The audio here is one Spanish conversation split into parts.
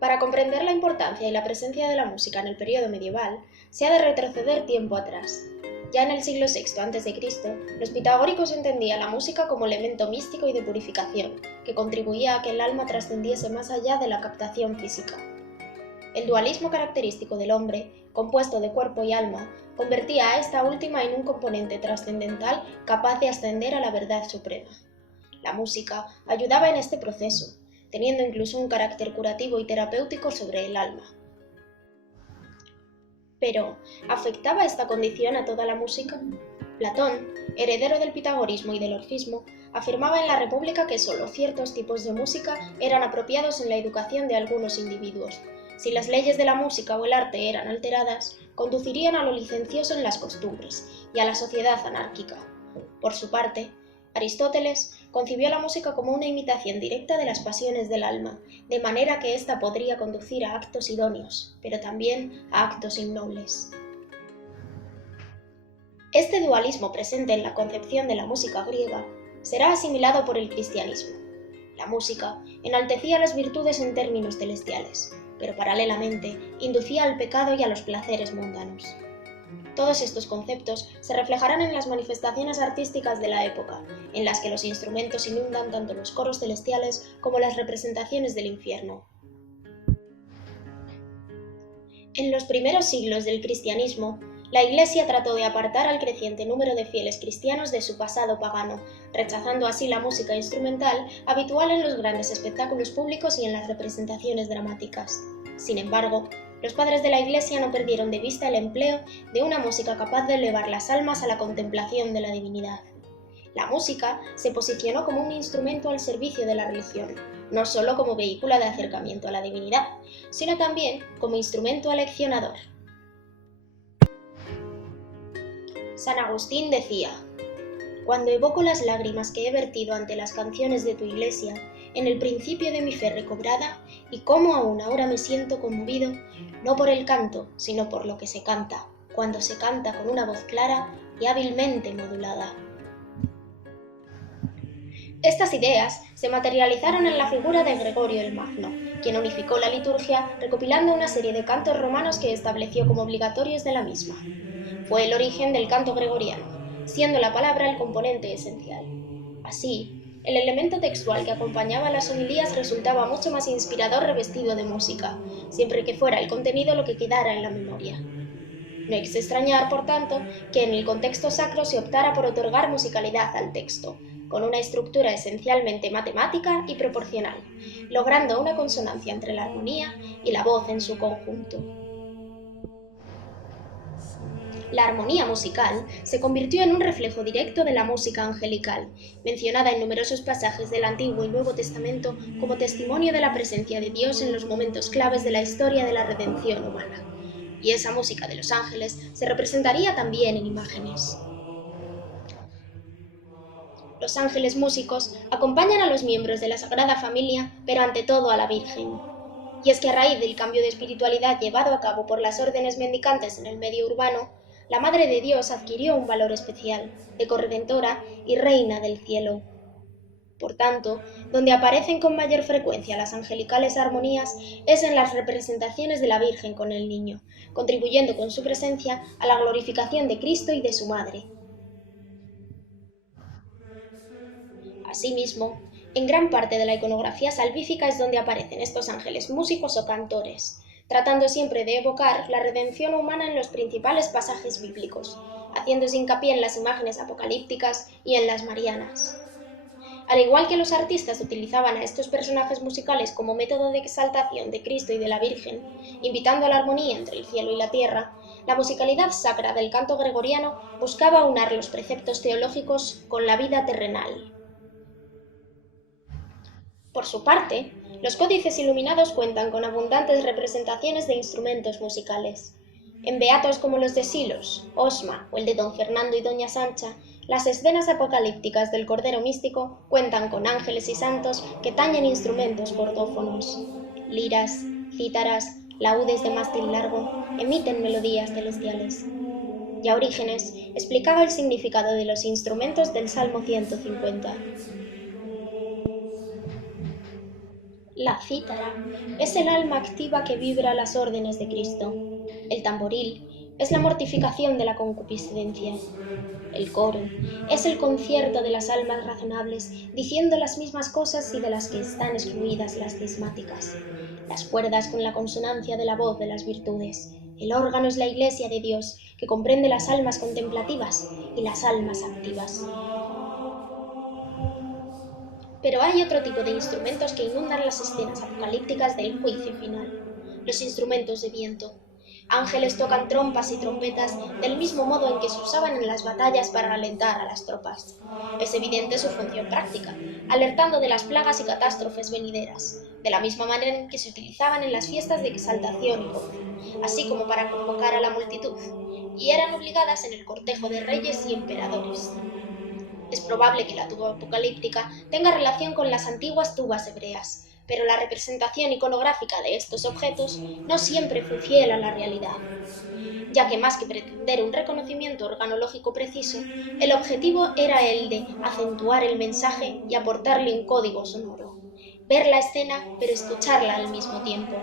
Para comprender la importancia y la presencia de la música en el periodo medieval, se ha de retroceder tiempo atrás. Ya en el siglo VI a.C., los pitagóricos entendían la música como elemento místico y de purificación, que contribuía a que el alma trascendiese más allá de la captación física. El dualismo característico del hombre, compuesto de cuerpo y alma, convertía a esta última en un componente trascendental capaz de ascender a la verdad suprema. La música ayudaba en este proceso, teniendo incluso un carácter curativo y terapéutico sobre el alma. Pero, ¿afectaba esta condición a toda la música? Platón, heredero del pitagorismo y del orfismo, afirmaba en la República que solo ciertos tipos de música eran apropiados en la educación de algunos individuos. Si las leyes de la música o el arte eran alteradas, conducirían a lo licencioso en las costumbres y a la sociedad anárquica. Por su parte, Aristóteles concibió la música como una imitación directa de las pasiones del alma, de manera que ésta podría conducir a actos idóneos, pero también a actos innobles. Este dualismo presente en la concepción de la música griega será asimilado por el cristianismo. La música enaltecía las virtudes en términos celestiales, pero paralelamente inducía al pecado y a los placeres mundanos. Todos estos conceptos se reflejarán en las manifestaciones artísticas de la época, en las que los instrumentos inundan tanto los coros celestiales como las representaciones del infierno. En los primeros siglos del cristianismo, la Iglesia trató de apartar al creciente número de fieles cristianos de su pasado pagano, rechazando así la música instrumental habitual en los grandes espectáculos públicos y en las representaciones dramáticas. Sin embargo, los padres de la Iglesia no perdieron de vista el empleo de una música capaz de elevar las almas a la contemplación de la divinidad. La música se posicionó como un instrumento al servicio de la religión, no solo como vehículo de acercamiento a la divinidad, sino también como instrumento aleccionador. San Agustín decía: «Cuando evoco las lágrimas que he vertido ante las canciones de tu Iglesia, en el principio de mi fe recobrada, y cómo aún ahora me siento conmovido, no por el canto, sino por lo que se canta, cuando se canta con una voz clara y hábilmente modulada». Estas ideas se materializaron en la figura de Gregorio el Magno, quien unificó la liturgia recopilando una serie de cantos romanos que estableció como obligatorios de la misma. Fue el origen del canto gregoriano, siendo la palabra el componente esencial. Así, el elemento textual que acompañaba las homilías resultaba mucho más inspirador revestido de música, siempre que fuera el contenido lo que quedara en la memoria. No es extrañar, por tanto, que en el contexto sacro se optara por otorgar musicalidad al texto, con una estructura esencialmente matemática y proporcional, logrando una consonancia entre la armonía y la voz en su conjunto. La armonía musical se convirtió en un reflejo directo de la música angelical, mencionada en numerosos pasajes del Antiguo y Nuevo Testamento como testimonio de la presencia de Dios en los momentos claves de la historia de la redención humana. Y esa música de los ángeles se representaría también en imágenes. Los ángeles músicos acompañan a los miembros de la Sagrada Familia, pero ante todo a la Virgen. Y es que a raíz del cambio de espiritualidad llevado a cabo por las órdenes mendicantes en el medio urbano, la Madre de Dios adquirió un valor especial, de corredentora y reina del cielo. Por tanto, donde aparecen con mayor frecuencia las angelicales armonías es en las representaciones de la Virgen con el Niño, contribuyendo con su presencia a la glorificación de Cristo y de su Madre. Asimismo, en gran parte de la iconografía salvífica es donde aparecen estos ángeles músicos o cantores, tratando siempre de evocar la redención humana en los principales pasajes bíblicos, haciéndose hincapié en las imágenes apocalípticas y en las marianas. Al igual que los artistas utilizaban a estos personajes musicales como método de exaltación de Cristo y de la Virgen, invitando a la armonía entre el cielo y la tierra, la musicalidad sacra del canto gregoriano buscaba aunar los preceptos teológicos con la vida terrenal. Por su parte, los códices iluminados cuentan con abundantes representaciones de instrumentos musicales. En beatos como los de Silos, Osma o el de Don Fernando y Doña Sancha, las escenas apocalípticas del Cordero Místico cuentan con ángeles y santos que tañen instrumentos cordófonos. Liras, cítaras, laúdes de mástil largo emiten melodías celestiales. Ya Orígenes explicaba el significado de los instrumentos del Salmo 150. La cítara es el alma activa que vibra las órdenes de Cristo. El tamboril es la mortificación de la concupiscencia. El coro es el concierto de las almas razonables, diciendo las mismas cosas y de las que están excluidas las cismáticas. Las cuerdas con la consonancia de la voz de las virtudes. El órgano es la iglesia de Dios, que comprende las almas contemplativas y las almas activas. Pero hay otro tipo de instrumentos que inundan las escenas apocalípticas del juicio final: los instrumentos de viento. Ángeles tocan trompas y trompetas del mismo modo en que se usaban en las batallas para alentar a las tropas. Es evidente su función práctica, alertando de las plagas y catástrofes venideras, de la misma manera en que se utilizaban en las fiestas de exaltación y gozo, así como para convocar a la multitud, y eran obligadas en el cortejo de reyes y emperadores. Es probable que la tuba apocalíptica tenga relación con las antiguas tubas hebreas, pero la representación iconográfica de estos objetos no siempre fue fiel a la realidad, ya que más que pretender un reconocimiento organológico preciso, el objetivo era el de acentuar el mensaje y aportarle un código sonoro. Ver la escena, pero escucharla al mismo tiempo.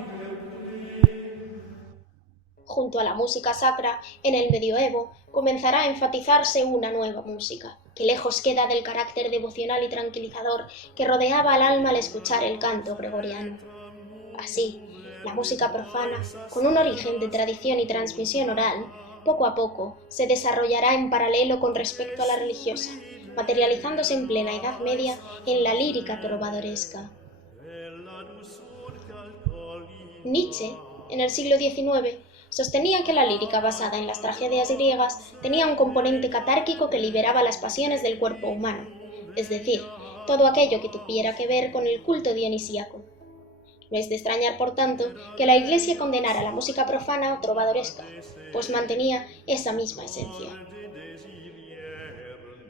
Junto a la música sacra, en el medioevo comenzará a enfatizarse una nueva música, que lejos queda del carácter devocional y tranquilizador que rodeaba al alma al escuchar el canto gregoriano. Así, la música profana, con un origen de tradición y transmisión oral, poco a poco se desarrollará en paralelo con respecto a la religiosa, materializándose en plena Edad Media en la lírica trovadoresca. Nietzsche, en el siglo XIX, sostenía que la lírica basada en las tragedias griegas tenía un componente catárquico que liberaba las pasiones del cuerpo humano, es decir, todo aquello que tuviera que ver con el culto dionisíaco. No es de extrañar, por tanto, que la Iglesia condenara la música profana o trovadoresca, pues mantenía esa misma esencia.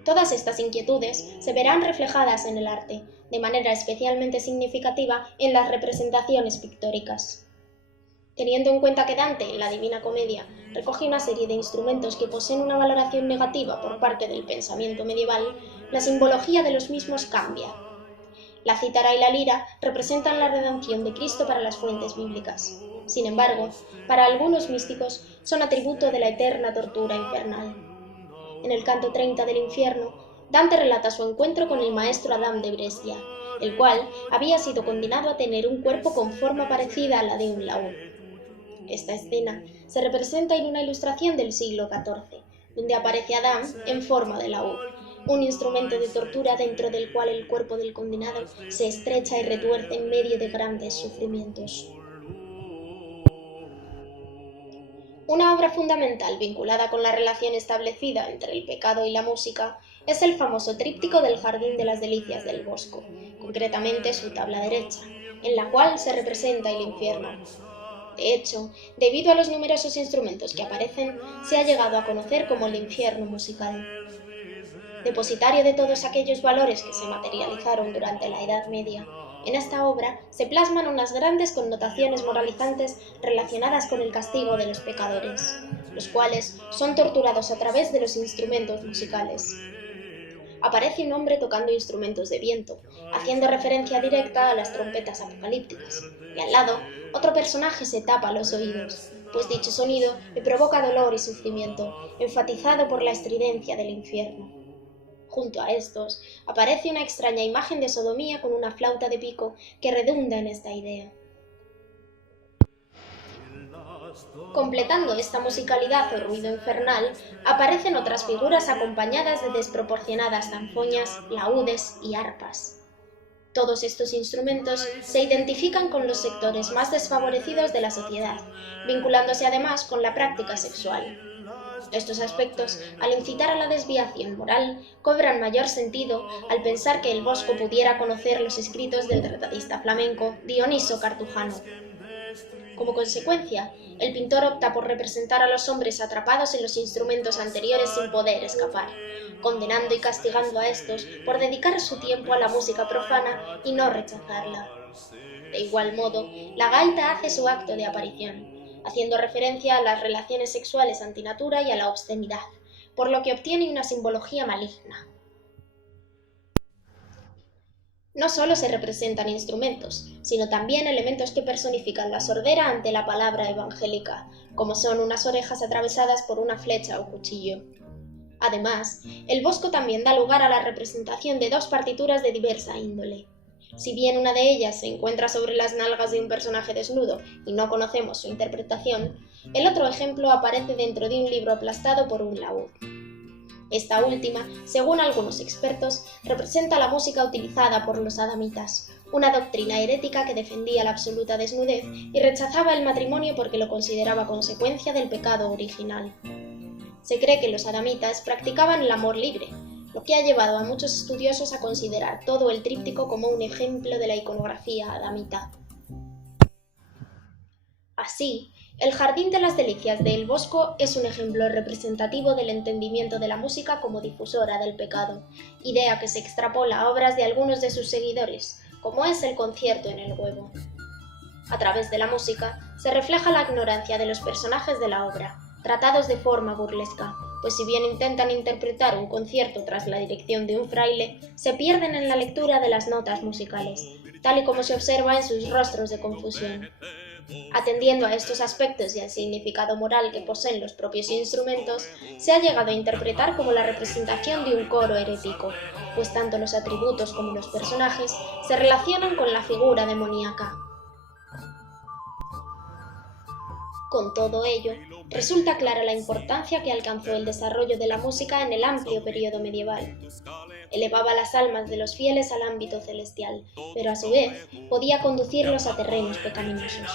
Todas estas inquietudes se verán reflejadas en el arte, de manera especialmente significativa en las representaciones pictóricas. Teniendo en cuenta que Dante, en la Divina Comedia, recoge una serie de instrumentos que poseen una valoración negativa por parte del pensamiento medieval, la simbología de los mismos cambia. La cítara y la lira representan la redención de Cristo para las fuentes bíblicas. Sin embargo, para algunos místicos son atributo de la eterna tortura infernal. En el canto 30 del infierno, Dante relata su encuentro con el maestro Adán de Brescia, el cual había sido condenado a tener un cuerpo con forma parecida a la de un laúd. Esta escena se representa en una ilustración del siglo XIV, donde aparece Adán en forma de laúd, un instrumento de tortura dentro del cual el cuerpo del condenado se estrecha y retuerce en medio de grandes sufrimientos. Una obra fundamental vinculada con la relación establecida entre el pecado y la música es el famoso tríptico del Jardín de las Delicias del Bosco, concretamente su tabla derecha, en la cual se representa el infierno. De hecho, debido a los numerosos instrumentos que aparecen, se ha llegado a conocer como el infierno musical. Depositario de todos aquellos valores que se materializaron durante la Edad Media, en esta obra se plasman unas grandes connotaciones moralizantes relacionadas con el castigo de los pecadores, los cuales son torturados a través de los instrumentos musicales. Aparece un hombre tocando instrumentos de viento, haciendo referencia directa a las trompetas apocalípticas, y al lado, otro personaje se tapa los oídos, pues dicho sonido le provoca dolor y sufrimiento, enfatizado por la estridencia del infierno. Junto a estos, aparece una extraña imagen de sodomía con una flauta de pico que redunda en esta idea. Completando esta musicalidad o ruido infernal, aparecen otras figuras acompañadas de desproporcionadas zanfoñas, laúdes y arpas. Todos estos instrumentos se identifican con los sectores más desfavorecidos de la sociedad, vinculándose además con la práctica sexual. Estos aspectos, al incitar a la desviación moral, cobran mayor sentido al pensar que el Bosco pudiera conocer los escritos del tratadista flamenco Dioniso Cartujano. Como consecuencia, el pintor opta por representar a los hombres atrapados en los instrumentos anteriores sin poder escapar, condenando y castigando a estos por dedicar su tiempo a la música profana y no rechazarla. De igual modo, la gaita hace su acto de aparición. haciendo referencia a las relaciones sexuales antinatura y a la obscenidad, por lo que obtiene una simbología maligna. No solo se representan instrumentos, sino también elementos que personifican la sordera ante la palabra evangélica, como son unas orejas atravesadas por una flecha o cuchillo. Además, el bosco también da lugar a la representación de dos partituras de diversa índole. Si bien una de ellas se encuentra sobre las nalgas de un personaje desnudo y no conocemos su interpretación, el otro ejemplo aparece dentro de un libro aplastado por un laúd. Esta última, según algunos expertos, representa la música utilizada por los adamitas, una doctrina herética que defendía la absoluta desnudez y rechazaba el matrimonio porque lo consideraba consecuencia del pecado original. Se cree que los adamitas practicaban el amor libre, lo que ha llevado a muchos estudiosos a considerar todo el tríptico como un ejemplo de la iconografía adamita. Así, el Jardín de las Delicias de El Bosco es un ejemplo representativo del entendimiento de la música como difusora del pecado, idea que se extrapola a obras de algunos de sus seguidores, como es el concierto en el huevo. A través de la música se refleja la ignorancia de los personajes de la obra, tratados de forma burlesca, pues si bien intentan interpretar un concierto tras la dirección de un fraile, se pierden en la lectura de las notas musicales, tal y como se observa en sus rostros de confusión. Atendiendo a estos aspectos y al significado moral que poseen los propios instrumentos, se ha llegado a interpretar como la representación de un coro herético, pues tanto los atributos como los personajes se relacionan con la figura demoníaca. Con todo ello, resulta clara la importancia que alcanzó el desarrollo de la música en el amplio periodo medieval. Elevaba las almas de los fieles al ámbito celestial, pero a su vez podía conducirlos a terrenos pecaminosos.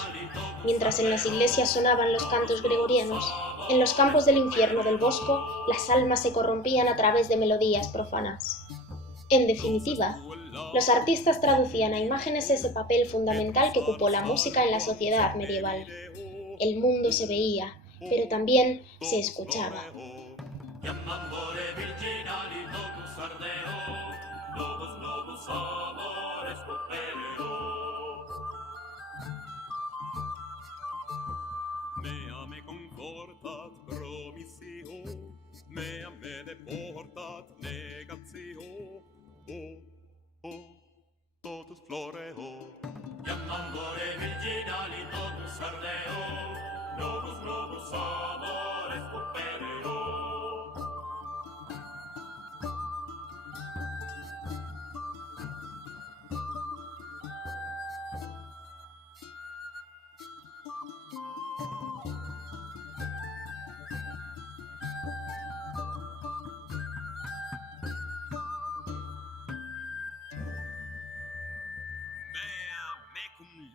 Mientras en las iglesias sonaban los cantos gregorianos, en los campos del infierno del Bosco las almas se corrompían a través de melodías profanas. En definitiva, los artistas traducían a imágenes ese papel fundamental que ocupó la música en la sociedad medieval. El mundo se veía, pero también se escuchaba. Mea me confortat promissio, mea me deportat negatio, totus floreo. Iam ambore virginali totus ardeo, novus amores opereo.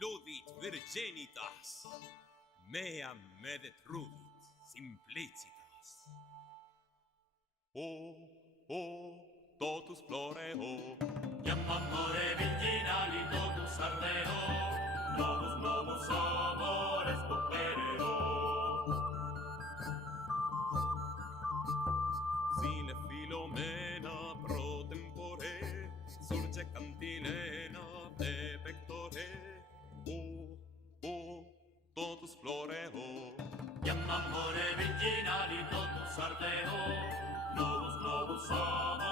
Ludit virginitas, mea me detrudit simplicitas. Totus floreo. Iam amore virginali totus ardeo, novus amores opereo. Sine Filomena pro tempore, surge cantilena de pectore. Totus floreo. Iam amore virginali totus ardeo, novus amores.